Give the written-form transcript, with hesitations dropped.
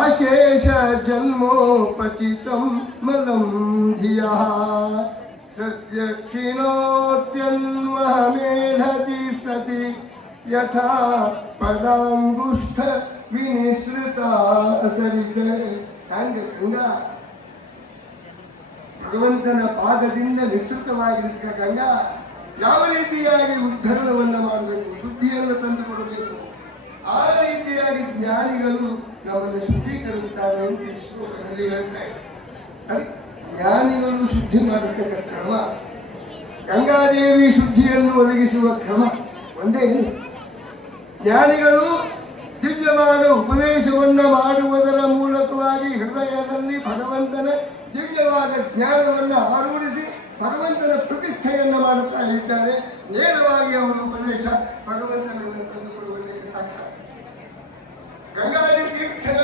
ಅಶೇಷ ಜನ್ಮೋಪಚಿತಂ ಮಲಂ ಧಿಯಃ ಸದ್ಯ ಕ್ಷೀಣೋತ್ಯನ್ವಹಮೇಧತಿ ಸತಿ ಯಥಾ ಪದಾಂಗುಷ್ಠ ವಿನಿಸೃತ ಸರಿತ. ಹಂಗೆ ಗಂಗಾ ಭಗವಂತನ ಪಾದದಿಂದ ವಿಸ್ತೃತವಾಗಿರುವ ಗಂಗಾ ಯಾವ ರೀತಿಯಾಗಿ ಉದ್ಧರಣವನ್ನು ಮಾಡಬೇಕು, ಶುದ್ಧಿಯನ್ನು ತಂದು ಕೊಡಬೇಕು, ಆ ರೀತಿಯಾಗಿ ಜ್ಞಾನಿಗಳು ನಮ್ಮನ್ನು ಶುದ್ಧೀಕರಿಸ್ತಾರೆ ಅಂತ ಈ ಶ್ಲೋಕದಲ್ಲಿ ಹೇಳ್ತಾರೆ. ಅದು ಜ್ಞಾನಿಗಳು ಶುದ್ಧಿ ಮಾಡತಕ್ಕ ಕ್ರಮ, ಗಂಗಾದೇವಿ ಶುದ್ಧಿಯನ್ನು ಒದಗಿಸುವ ಕ್ರಮ ಒಂದೇ. ಜ್ಞಾನಿಗಳು ದಿವ್ಯವಾದ ಉಪದೇಶವನ್ನು ಮಾಡುವುದರ ಮೂಲಕವಾಗಿ ಹೃದಯದಲ್ಲಿ ಭಗವಂತನ ದಿವ್ಯವಾದ ಜ್ಞಾನವನ್ನು ಆರೂಢಿಸಿ ಭಗವಂತನ ಪ್ರತಿಷ್ಠೆಯನ್ನು ಮಾಡುತ್ತಾ ಇದ್ದಾರೆ. ನೇರವಾಗಿ ಅವರ ಉಪದೇಶ ಭಗವಂತನನ್ನು ತಂದುಕೊಡುವುದಕ್ಕೆ ಸಾಕ್ಷಾತ್ ಗಂಗಾದಿ ತೀರ್ಥಗಳು